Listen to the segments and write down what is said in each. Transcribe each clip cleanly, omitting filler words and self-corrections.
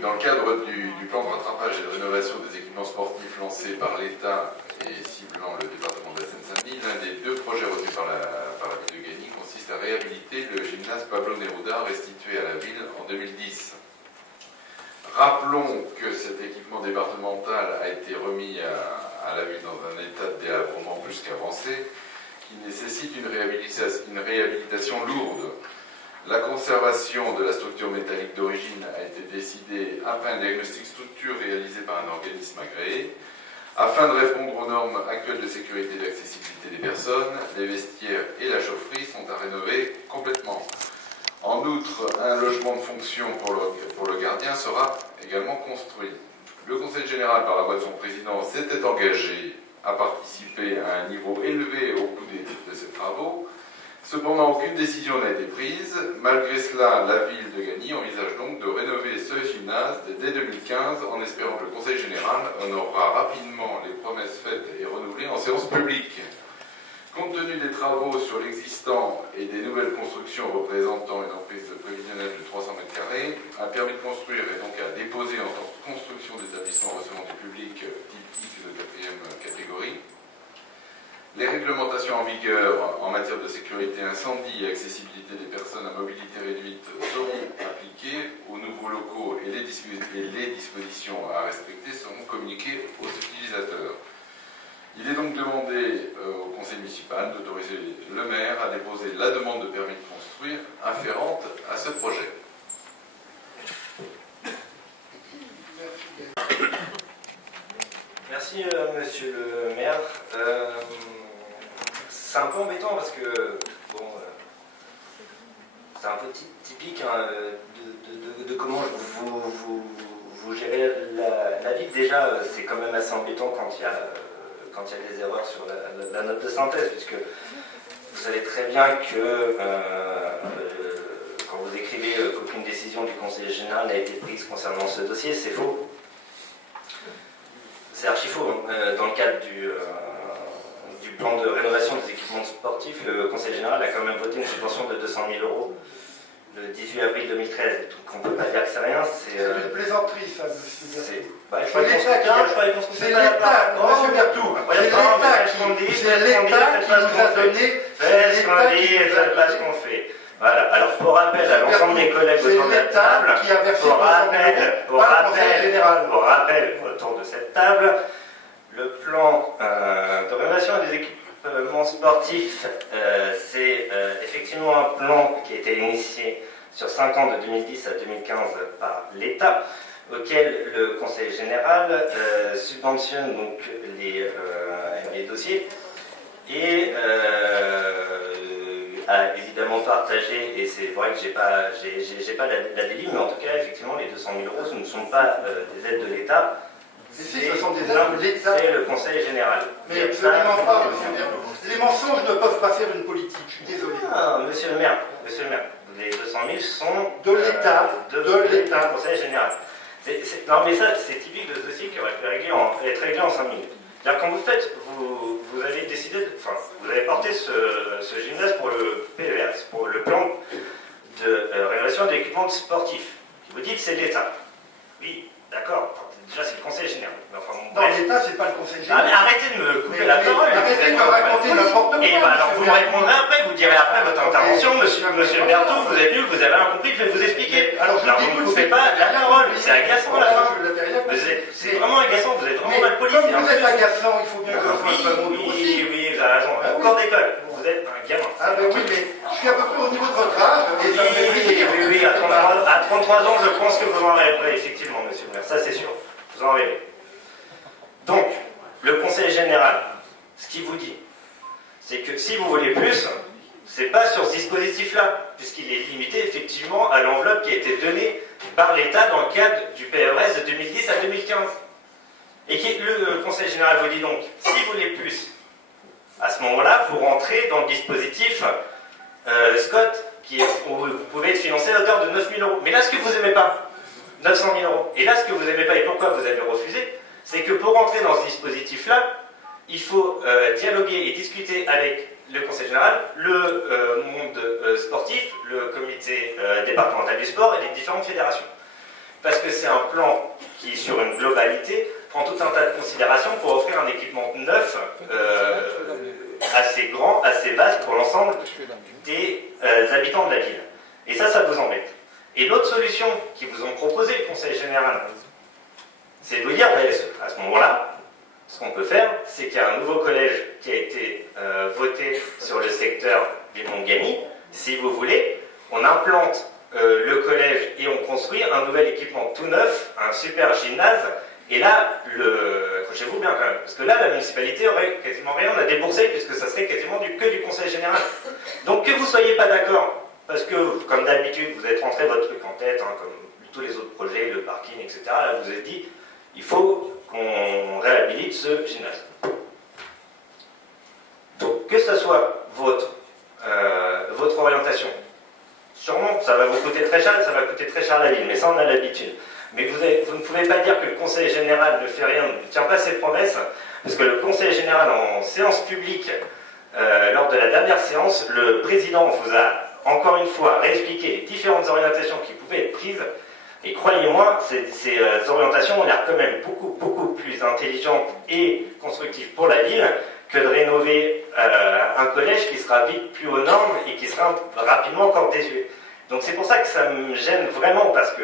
dans le cadre du plan de rattrapage et de rénovation des équipements sportifs lancé par l'État et ciblant le département de la Seine-Saint-Denis, l'un des deux projets retenus par la ville de Gagny consiste à réhabiliter le gymnase Pablo Neruda restitué à la ville en 2010. Rappelons que cet équipement départemental a été remis à la ville dans un état de délabrement plus qu'avancé, qui nécessite une réhabilitation lourde. La conservation de la structure métallique d'origine a été décidée après un diagnostic structure réalisé par un organisme agréé. Afin de répondre aux normes actuelles de sécurité et d'accessibilité des personnes, les vestiaires et la chaufferie sont à rénover complètement. En outre, un logement de fonction pour le gardien sera également construit. Le Conseil général, par la voix de son président, s'était engagé à participer à un niveau élevé au coût de ces travaux. Cependant, aucune décision n'a été prise. Malgré cela, la ville de Gagny envisage donc de rénover ce gymnase dès 2015, en espérant que le Conseil général honorera rapidement les promesses faites et renouvelées en séance publique. Compte tenu des travaux sur l'existant et des nouvelles constructions représentant une emprise prévisionnelle de 300 m², un permis de construire est donc à déposer en tant que construction d'établissements recevant du public type X de 4e catégorie. Les réglementations en vigueur en matière de sécurité incendie et accessibilité des personnes à mobilité réduite seront appliquées aux nouveaux locaux et les dispositions à respecter seront communiquées aux utilisateurs. Il est donc demandé au conseil municipal d'autoriser le maire à déposer la demande de permis de construire afférente à ce projet. Merci monsieur le maire. C'est un peu embêtant parce que bon, c'est un peu typique hein, de comment vous gérez la ville. Déjà, c'est quand même assez embêtant quand il y a des erreurs sur la note de synthèse, puisque vous savez très bien que quand vous écrivez qu'aucune décision du conseil général n'a été prise concernant ce dossier, c'est faux. C'est archi faux. Dans le cadre du plan de rénovation des équipements sportifs, le conseil général a quand même voté une subvention de 200 000 € le 18 avril 2013. Donc on ne peut pas dire que c'est rien. C'est une plaisanterie, ça, monsieur. C'est l'État, monsieur Berthoud, c'est l'État qui nous a donné. Faites ce qu'on dit et faites pas ce qu'on fait. Voilà. Alors, pour rappel à l'ensemble des collègues autour de la table, pour rappel autour de cette table, le plan de rénovation des équipements sportifs, c'est effectivement un plan qui a été initié sur 5 ans de 2010 à 2015 par l'État, auquel le Conseil général subventionne donc les dossiers et a évidemment partagé, et c'est vrai que j'ai pas la délit, mais en tout cas, effectivement, les 200 000 € ce ne sont pas des aides de l'État. Ce sont des aides de l'État. C'est le Conseil général. Mais absolument pas, monsieur le maire. Les mensonges ne peuvent pas faire une politique, je suis désolé. Ah, monsieur le maire, les 200 000 sont de l'État, de l'État, Conseil général. Non, mais ça, c'est typique de ce dossier qui aurait pu être réglé en 5 minutes. C'est-à-dire, quand vous faites, vous avez décidé, vous avez porté ce gymnase pour le PER, pour le plan de rénovation d'équipements sportifs. Vous dites que c'est l'État. Oui, d'accord. Déjà, c'est le Conseil général. Mais enfin, bon, non, l'État, c'est pas le Conseil général. Ah, mais arrêtez de me couper la parole. Arrêtez de me raconter n'importe quoi. Et bah, alors, vous me répondrez après, vous direz après votre intervention, monsieur Berthoud, vous êtes nul, vous avez rien compris, je vais vous expliquer. Alors, vous ne coupez pas la parole, c'est agaçant à la fin. C'est vraiment agaçant, vous êtes vraiment mal poli. Comme vous êtes agaçant, il faut bien que je fasse un mot aussi. Oui, vous avez raison. Encore d'école, vous êtes un gamin. Ah ben oui, mais je suis à peu près au niveau de votre âge, et ça me fait plaisir. Oui, à 33 ans, je pense que vous en rêverez, effectivement, monsieur le maire, ça c'est sûr. Vous en rêvez. Donc, le Conseil général, ce qu'il vous dit, c'est que si vous voulez plus, c'est pas sur ce dispositif-là, puisqu'il est limité effectivement à l'enveloppe qui a été donnée par l'État dans le cadre du PRS de 2010 à 2015. Et le Conseil général vous dit donc, si vous voulez plus, à ce moment-là, vous rentrez dans le dispositif Scott, où vous pouvez être financé à hauteur de 9 000 €. Mais là, ce que vous n'aimez pas, 900 000 €. Et là, ce que vous n'aimez pas et pourquoi vous avez refusé, c'est que pour rentrer dans ce dispositif-là, il faut dialoguer et discuter avec le Conseil général, le monde sportif, le comité départemental du sport et les différentes fédérations. parce que c'est un plan qui, sur une globalité, prend tout un tas de considérations pour offrir un équipement neuf, assez grand, assez vaste pour l'ensemble des habitants de la ville. Et ça vous embête. Et l'autre solution qu'ils vous ont proposé, le Conseil général, c'est de vous dire, à ce moment-là, ce qu'on peut faire, c'est qu'il y a un nouveau collège qui a été voté sur le secteur Villemont-Gagny. Si vous voulez, on implante le collège et on construit un nouvel équipement tout neuf, un super gymnase. Et là, accrochez-vous bien quand même, parce que là, la municipalité aurait quasiment rien à débourser, puisque ça serait quasiment que du Conseil général. Donc que vous ne soyez pas d'accord, parce que, comme d'habitude, vous êtes rentré votre truc en tête, hein, comme tous les autres projets, le parking, etc. Là, vous vous êtes dit, il faut qu'on réhabilite ce gymnase. Donc, que ce soit votre orientation, sûrement, ça va vous coûter très cher, ça va coûter très cher à la ville, mais ça, on a l'habitude. Mais vous ne pouvez pas dire que le Conseil général ne fait rien, ne tient pas ses promesses, parce que le Conseil général, en séance publique, lors de la dernière séance, le président vous a encore une fois réexpliqué les différentes orientations qui pouvaient être prises, et croyez-moi, ces orientations ont l'air quand même beaucoup plus intelligentes et constructives pour la ville que de rénover un collège qui sera vite plus aux normes et qui sera rapidement encore désuet. Donc c'est pour ça que ça me gêne vraiment, parce que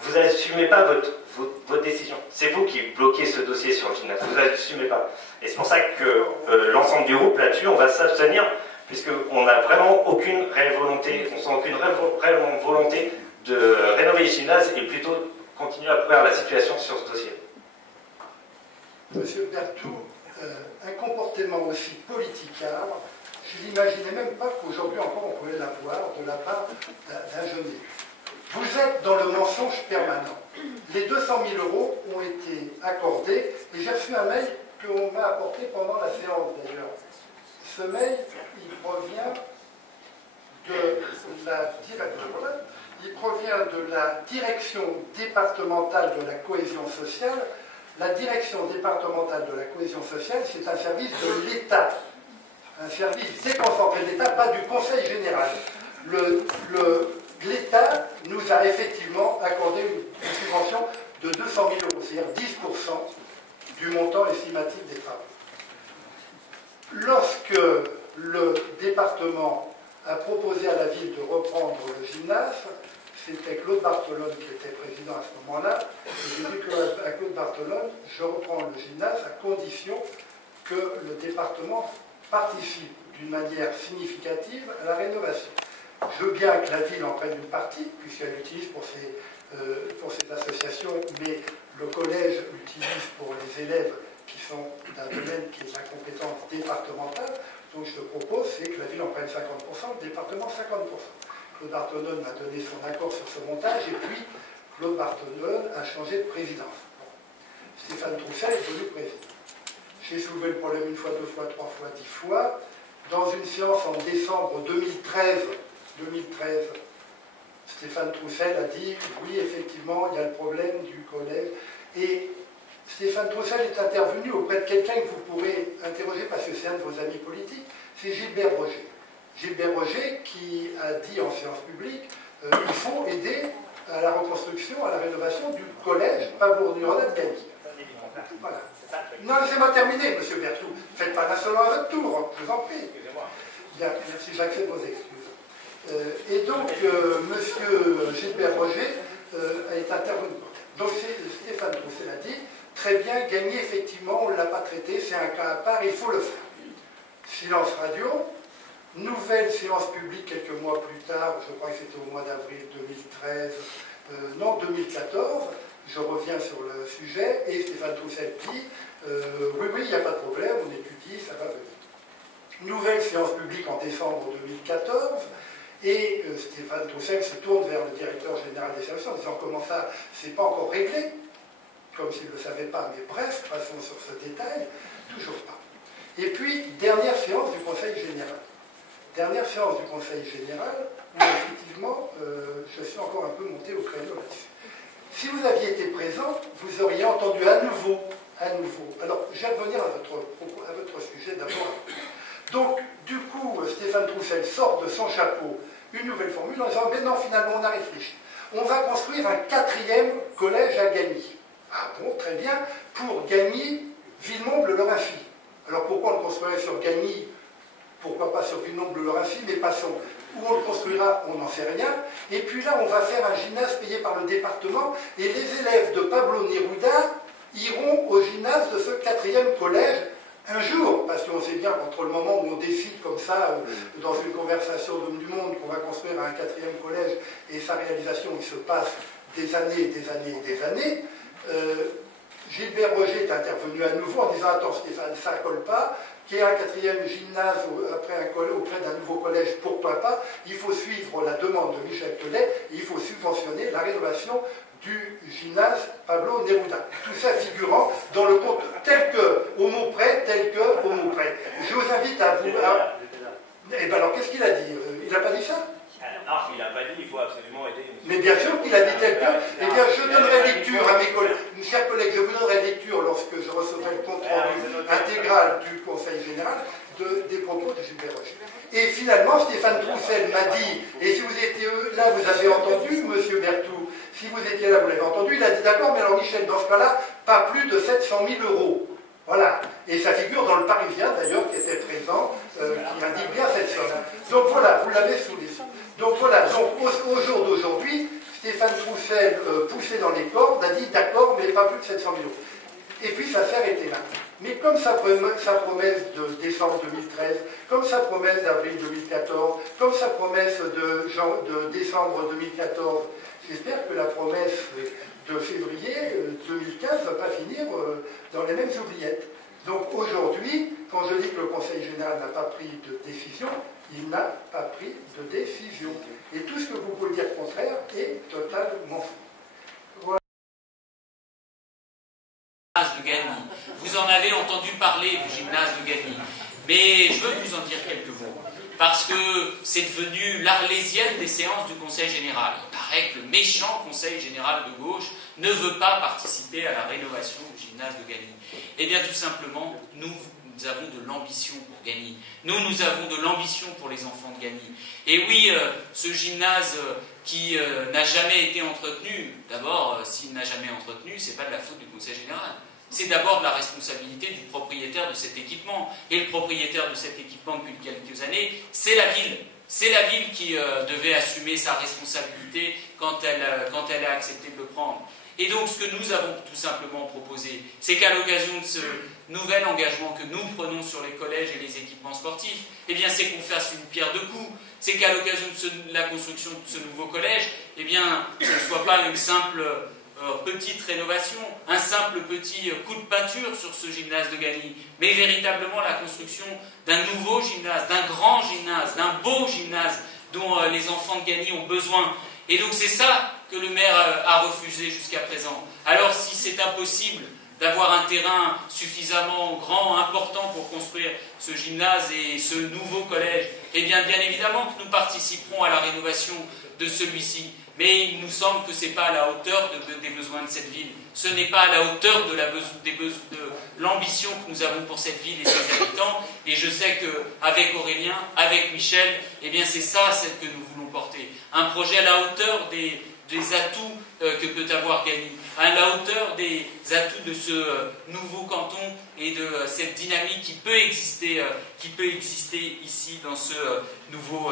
vous n'assumez pas votre décision. C'est vous qui bloquez ce dossier sur le gymnase. Vous n'assumez pas. Et c'est pour ça que l'ensemble du groupe, là-dessus, on va s'abstenir, puisqu'on n'a vraiment aucune réelle volonté, on sent aucune réelle volonté de rénover les gymnases et plutôt continuer à couvrir la situation sur ce dossier. Monsieur Berthoud, un comportement aussi politicard, je n'imaginais même pas qu'aujourd'hui encore on pouvait l'avoir de la part d'un jeune élu. Vous êtes dans le mensonge permanent. Les 200 000 € ont été accordés et j'ai reçu un mail qu'on m'a apporté pendant la séance d'ailleurs. Ce mail, il provient de la direction départementale de la cohésion sociale. La direction départementale de la cohésion sociale, c'est un service de l'État, un service déconcentré de l'État, pas du Conseil général. L'État nous a effectivement accordé une subvention de 200 000 €, c'est-à-dire 10% du montant estimatif des travaux. Lorsque le département a proposé à la ville de reprendre le gymnase, c'était Claude Bartolone qui était président à ce moment-là, et j'ai dit à Claude Bartolone, je reprends le gymnase à condition que le département participe d'une manière significative à la rénovation. Je veux bien que la ville en prenne une partie, puisqu'elle l'utilise pour ses associations, mais le collège l'utilise pour les élèves qui sont d'un domaine qui est la compétence départementale. Donc je te propose, c'est que la ville en prenne 50%, le département 50%. Claude Bartolone m'a donné son accord sur ce montage, et puis Claude Bartolone a changé de présidence. Bon. Stéphane Troussel est devenu président. J'ai soulevé le problème une fois, deux fois, trois fois, 10 fois. Dans une séance en décembre 2013, Stéphane Troussel a dit oui, effectivement, il y a le problème du collège. Et Stéphane Troussel est intervenu auprès de quelqu'un que vous pourrez interroger parce que c'est un de vos amis politiques, c'est Gilbert Roger. Gilbert Roger qui a dit en séance publique il faut aider à la reconstruction, à la rénovation du collège Pablo-Neruda-Gagny. Voilà. Non, laissez-moi terminer, monsieur Berthoud. Faites pas l'insolent à votre tour, hein, je vous en prie. Bien, merci, j'accepte vos excuses. Et donc, monsieur Gilbert Roger est intervenu. Donc, Stéphane Troussel a dit, très bien, Gagny, effectivement, on ne l'a pas traité, c'est un cas à part, il faut le faire. Silence radio, nouvelle séance publique quelques mois plus tard, je crois que c'était au mois d'avril 2013, non, 2014, je reviens sur le sujet, et Stéphane Troussel dit, oui, il n'y a pas de problème, on étudie, ça va venir. Nouvelle séance publique en décembre 2014, et Stéphane Troussel se tourne vers le directeur général des services en disant comment ça, c'est pas encore réglé, comme s'il ne le savait pas, mais bref, passons sur ce détail, toujours pas. Et puis, dernière séance du Conseil général. Dernière séance du Conseil général, où effectivement, je suis encore un peu monté au créneau là-dessus. Si vous aviez été présent, vous auriez entendu à nouveau. Alors, je vais revenir à votre sujet d'abord. Donc, du coup, Stéphane Troussel sort de son chapeau une nouvelle formule en disant, mais non, finalement, on a réfléchi. On va construire un 4e collège à Gagny. Ah bon, très bien, pour Gagny, Villemomble-le-Rhin-Phy. Alors pourquoi on le construirait sur Gagny? Pourquoi pas sur Villemomble-le-Rhin-Phy? Mais passons. Où on le construira, on n'en sait rien. Et puis là, on va faire un gymnase payé par le département, et les élèves de Pablo Neruda iront au gymnase de ce 4e collège un jour, parce qu'on sait bien qu'entre le moment où on décide comme ça, dans une conversation d'homme du monde, qu'on va construire un 4e collège et sa réalisation, il se passe des années, des années et des années. Gilbert Roger est intervenu à nouveau en disant « Attends Stéphane, ça ne colle pas, qu'il y ait un 4e gymnase auprès d'un nouveau collège, pourquoi pas? Il faut suivre la demande de Michel Telet et il faut subventionner la rénovation du gymnase Pablo Neruda. » Tout ça figurant dans le compte tel que, au mot près, tel que, au mot près. Je vous invite à vous... Eh bien alors, qu'est-ce qu'il a dit? Il n'a pas dit ça? Non, il n'a pas dit, il faut absolument aider. Mais bien sûr qu'il a dit tel que. Eh bien, je donnerai lecture à mes collègues. Mes chers collègues, je vous donnerai lecture lorsque je recevrai le compte rendu intégral du Conseil général des propos de Gilbert Roger. Et finalement, Stéphane Troussel m'a dit, et si vous étiez là, vous avez entendu, monsieur Berthoud, si vous étiez là, vous l'avez entendu, il a dit d'accord, mais alors Michel, dans ce cas-là, pas plus de 700 000 €. Voilà. Et ça figure dans le Parisien, d'ailleurs, qui était présent, qui indique bien cette somme. Donc voilà, vous l'avez sous les yeux. Donc voilà, donc au jour d'aujourd'hui, Stéphane Troussel, poussé dans les cordes, a dit d'accord, mais pas plus de 700 000 €. Et puis ça s'est arrêté là. Mais comme sa promesse de décembre 2013, comme sa promesse d'avril 2014, comme sa promesse de décembre 2014, j'espère que la promesse de février 2015 ne va pas finir dans les mêmes oubliettes. Donc aujourd'hui, quand je dis que le Conseil général n'a pas pris de décision, il n'a pas pris de décision. Et tout ce que vous pouvez dire contraire est totalement faux. Voilà. De Gagny. Vous en avez entendu parler du gymnase de Gagny. Mais je veux vous en dire quelques mots. Parce que c'est devenu l'arlésienne des séances du Conseil général. Il paraît que le méchant Conseil général de gauche ne veut pas participer à la rénovation du gymnase de Gagny. Eh bien, tout simplement, nous avons de l'ambition pour Gagny. Nous avons de l'ambition pour les enfants de Gagny. Et oui, ce gymnase qui n'a jamais été entretenu, d'abord, s'il n'a jamais entretenu, c'est pas de la faute du Conseil général. C'est d'abord de la responsabilité du propriétaire de cet équipement. Et le propriétaire de cet équipement depuis quelques années, c'est la ville. C'est la ville qui devait assumer sa responsabilité quand elle a accepté de le prendre. Et donc, ce que nous avons tout simplement proposé, c'est qu'à l'occasion de ce nouvel engagement que nous prenons sur les collèges et les équipements sportifs, eh bien, c'est qu'on fasse une pierre deux coups. C'est qu'à l'occasion de la construction de ce nouveau collège, eh bien, ce ne soit pas une simple petite rénovation, un simple petit coup de peinture sur ce gymnase de Gagny, mais véritablement la construction d'un nouveau gymnase, d'un grand gymnase, d'un beau gymnase dont les enfants de Gagny ont besoin. Et donc c'est ça que le maire a refusé jusqu'à présent. Alors si c'est impossible d'avoir un terrain suffisamment grand, important pour construire ce gymnase et ce nouveau collège, eh bien évidemment que nous participerons à la rénovation de celui-ci. Mais il nous semble que ce n'est pas à la hauteur des besoins de cette ville. Ce n'est pas à la hauteur de l'ambition que nous avons pour cette ville et ses habitants. Et je sais qu'avec Aurélien, avec Michel, eh bien c'est ça que nous voulons porter. Un projet à la hauteur des atouts que peut avoir Gagny, à la hauteur des atouts de ce nouveau canton et de cette dynamique qui peut exister ici dans ce nouveau